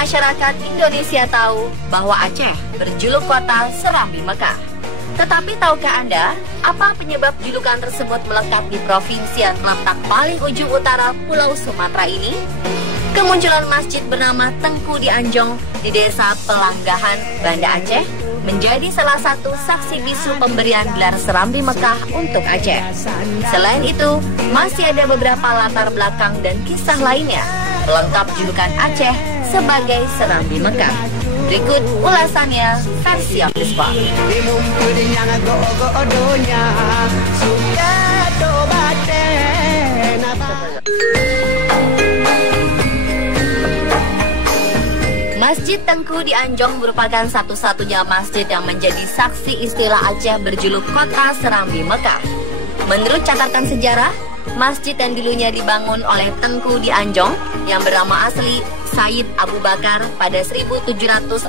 masyarakat Indonesia tahu bahwa Aceh berjuluk kota Serambi Mekah. Tetapi tahukah Anda apa penyebab julukan tersebut melekat di provinsi yang terletak paling ujung utara Pulau Sumatera ini? Kemunculan masjid bernama Tengku di Anjong di Desa Pelanggahan, Banda Aceh menjadi salah satu saksi bisu pemberian gelar Serambi Mekah untuk Aceh. Selain itu, masih ada beberapa latar belakang dan kisah lainnya pelengkap julukan Aceh sebagai Serambi Mekah. Berikut ulasannya versi On The Spot. Masjid Tengku di Anjong merupakan satu-satunya masjid yang menjadi saksi istilah Aceh berjuluk Kota Serambi Mekah. Menurut catatan sejarah, masjid yang dulunya dibangun oleh Tengku di Anjong yang bernama asli Said Abu Bakar pada 1769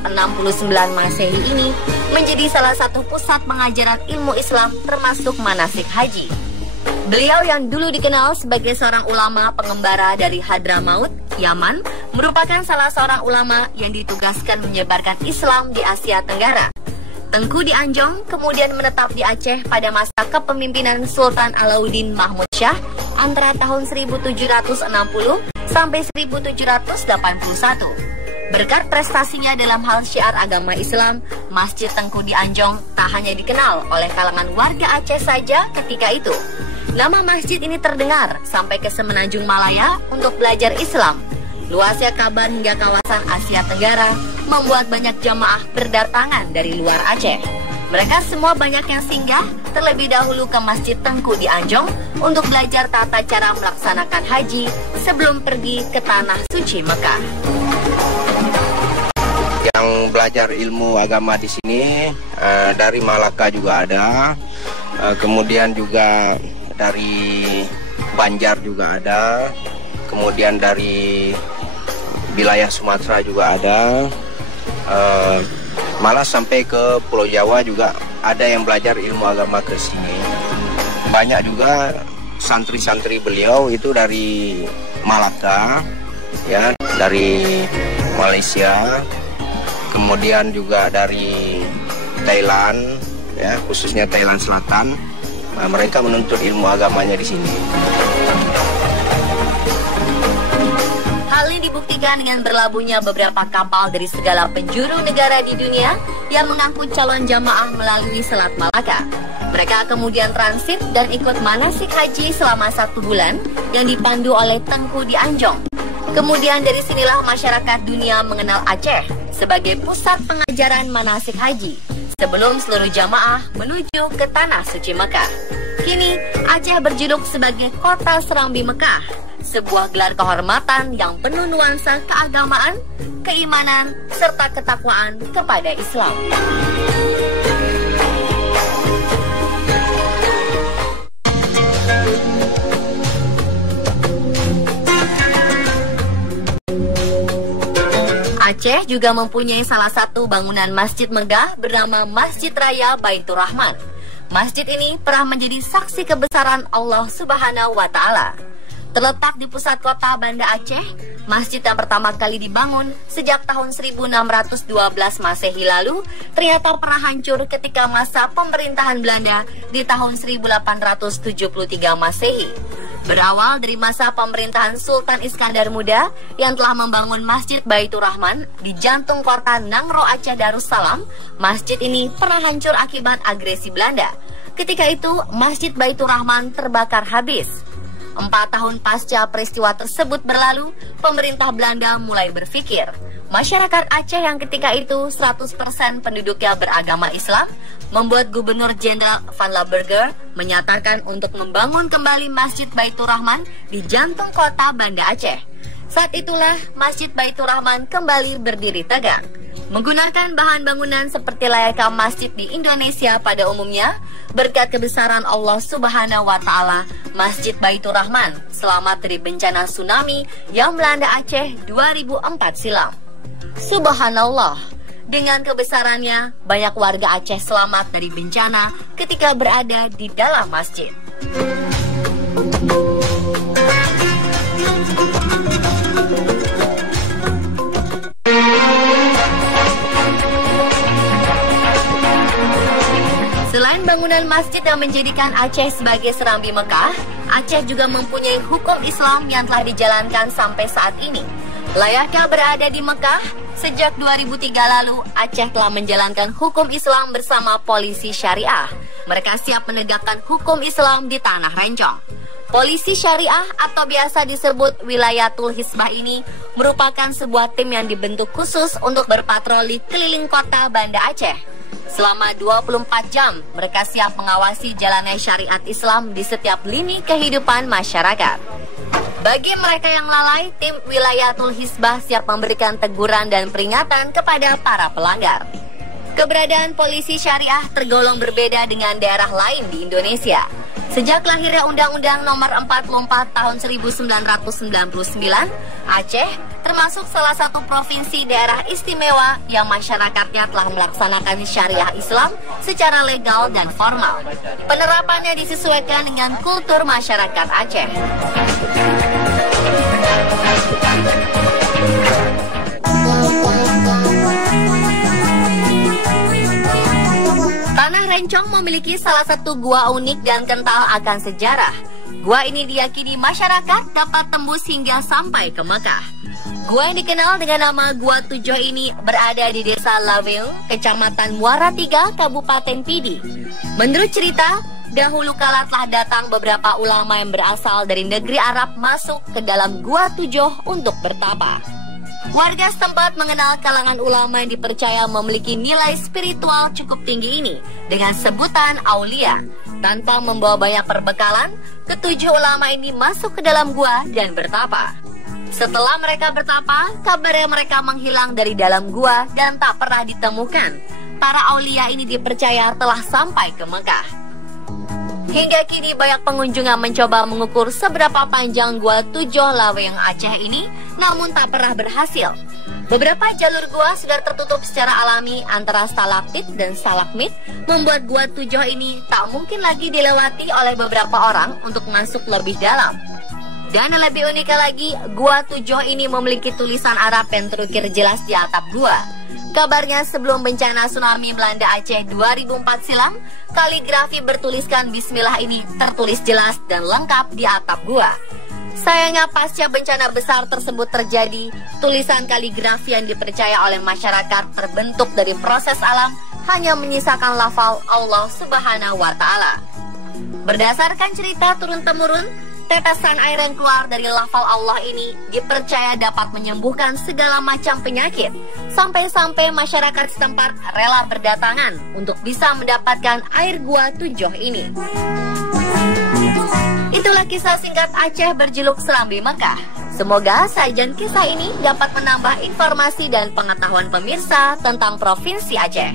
Masehi ini menjadi salah satu pusat pengajaran ilmu Islam termasuk manasik haji. Beliau yang dulu dikenal sebagai seorang ulama pengembara dari Hadramaut, Yaman, merupakan salah seorang ulama yang ditugaskan menyebarkan Islam di Asia Tenggara. Tengku di Anjong kemudian menetap di Aceh pada masa kepemimpinan Sultan Alauddin Mahmud Shah antara tahun 1760 sampai 1781. Berkat prestasinya dalam hal syiar agama Islam, Masjid Tengku di Anjong tak hanya dikenal oleh kalangan warga Aceh saja ketika itu. Nama masjid ini terdengar sampai ke Semenanjung Malaya untuk belajar Islam. Luasnya kabar hingga kawasan Asia Tenggara membuat banyak jamaah berdatangan dari luar Aceh. Mereka semua banyak yang singgah terlebih dahulu ke Masjid Tengku di Anjong untuk belajar tata cara melaksanakan haji sebelum pergi ke Tanah Suci Mekah. Yang belajar ilmu agama di sini dari Malaka juga ada, kemudian juga dari Banjar juga ada, kemudian dari wilayah Sumatera juga ada, malah sampai ke Pulau Jawa juga ada yang belajar ilmu agama ke sini. Banyak juga santri-santri beliau itu dari Malaka, ya, dari Malaysia, kemudian juga dari Thailand, ya, khususnya Thailand Selatan. Nah, mereka menuntut ilmu agamanya di sini. Hal ini dibuktikan dengan berlabuhnya beberapa kapal dari segala penjuru negara di dunia yang mengangkut calon jamaah melalui Selat Malaka. Mereka kemudian transit dan ikut manasik haji selama 1 bulan yang dipandu oleh Tengku di Anjong. Kemudian dari sinilah masyarakat dunia mengenal Aceh sebagai pusat pengajaran manasik haji sebelum seluruh jamaah menuju ke Tanah Suci Mekah. Kini Aceh berjuluk sebagai Kota Serambi Mekah, sebuah gelar kehormatan yang penuh nuansa keagamaan, keimanan, serta ketakwaan kepada Islam. Aceh juga mempunyai salah satu bangunan masjid megah bernama Masjid Raya Baitur Rahman. Masjid ini pernah menjadi saksi kebesaran Allah Subhanahu wa Ta'ala. Terletak di pusat kota Banda Aceh, masjid yang pertama kali dibangun sejak tahun 1612 Masehi lalu ternyata pernah hancur ketika masa pemerintahan Belanda di tahun 1873 Masehi. Berawal dari masa pemerintahan Sultan Iskandar Muda yang telah membangun Masjid Baitur Rahman di jantung kota Nangro Aceh Darussalam, masjid ini pernah hancur akibat agresi Belanda. Ketika itu, Masjid Baitur Rahman terbakar habis. 4 tahun pasca peristiwa tersebut berlalu, pemerintah Belanda mulai berpikir, masyarakat Aceh yang ketika itu 100% penduduknya beragama Islam, membuat Gubernur Jenderal Van Lamberger menyatakan untuk membangun kembali Masjid Baitur Rahman di jantung kota Banda Aceh. Saat itulah Masjid Baitur Rahman kembali berdiri tegak. Menggunakan bahan bangunan seperti layaknya masjid di Indonesia pada umumnya, berkat kebesaran Allah Subhanahu wa Ta'ala, Masjid Baitur Rahman selamat dari bencana tsunami yang melanda Aceh 2004 silam. Subhanallah, dengan kebesarannya, banyak warga Aceh selamat dari bencana ketika berada di dalam masjid. bangunan masjid yang menjadikan Aceh sebagai serambi Mekah, Aceh juga mempunyai hukum Islam yang telah dijalankan sampai saat ini. Layakkah berada di Mekah? Sejak 2003 lalu, Aceh telah menjalankan hukum Islam bersama polisi syariah. Mereka siap menegakkan hukum Islam di Tanah Rencong. Polisi syariah atau biasa disebut Wilayatul Hisbah ini merupakan sebuah tim yang dibentuk khusus untuk berpatroli keliling kota Banda Aceh. Selama 24 jam, mereka siap mengawasi jalannya syariat Islam di setiap lini kehidupan masyarakat. Bagi mereka yang lalai, tim Wilayatul Hisbah siap memberikan teguran dan peringatan kepada para pelanggar. Keberadaan polisi syariah tergolong berbeda dengan daerah lain di Indonesia. Sejak lahirnya Undang-Undang Nomor 44 Tahun 1999, Aceh termasuk salah satu provinsi daerah istimewa yang masyarakatnya telah melaksanakan syariah Islam secara legal dan formal. Penerapannya disesuaikan dengan kultur masyarakat Aceh. Tanah Rencong memiliki salah satu gua unik dan kental akan sejarah. Gua ini diyakini masyarakat dapat tembus hingga sampai ke Mekah. Gua yang dikenal dengan nama Gua Tujuh ini berada di Desa Lawil, Kecamatan Muara Tiga, Kabupaten Pidi. Menurut cerita, dahulu kala telah datang beberapa ulama yang berasal dari negeri Arab masuk ke dalam Gua Tujuh untuk bertapa. Warga setempat mengenal kalangan ulama yang dipercaya memiliki nilai spiritual cukup tinggi ini dengan sebutan aulia. Tanpa membawa banyak perbekalan, ketujuh ulama ini masuk ke dalam gua dan bertapa. Setelah mereka bertapa, kabarnya mereka menghilang dari dalam gua dan tak pernah ditemukan. Para aulia ini dipercaya telah sampai ke Mekah. Hingga kini banyak pengunjung yang mencoba mengukur seberapa panjang Gua Tujuh Laweng Aceh ini, namun tak pernah berhasil. Beberapa jalur gua sudah tertutup secara alami antara stalaktit dan stalagmit, membuat Gua Tujuh ini tak mungkin lagi dilewati oleh beberapa orang untuk masuk lebih dalam. Dan yang lebih unik lagi, Gua Tujuh ini memiliki tulisan Arab yang terukir jelas di atap gua. Kabarnya sebelum bencana tsunami melanda Aceh 2004 silam, kaligrafi bertuliskan Bismillah ini tertulis jelas dan lengkap di atap gua. Sayangnya pasca bencana besar tersebut terjadi, tulisan kaligrafi yang dipercaya oleh masyarakat terbentuk dari proses alam hanya menyisakan lafal Allah Subhanahu wa Ta'ala. Berdasarkan cerita turun-temurun, tetesan air yang keluar dari lafal Allah ini dipercaya dapat menyembuhkan segala macam penyakit. Sampai-sampai masyarakat setempat rela berdatangan untuk bisa mendapatkan air Gua Tujuh ini. Itulah kisah singkat Aceh berjuluk Serambi Mekah. Semoga sajian kisah ini dapat menambah informasi dan pengetahuan pemirsa tentang Provinsi Aceh.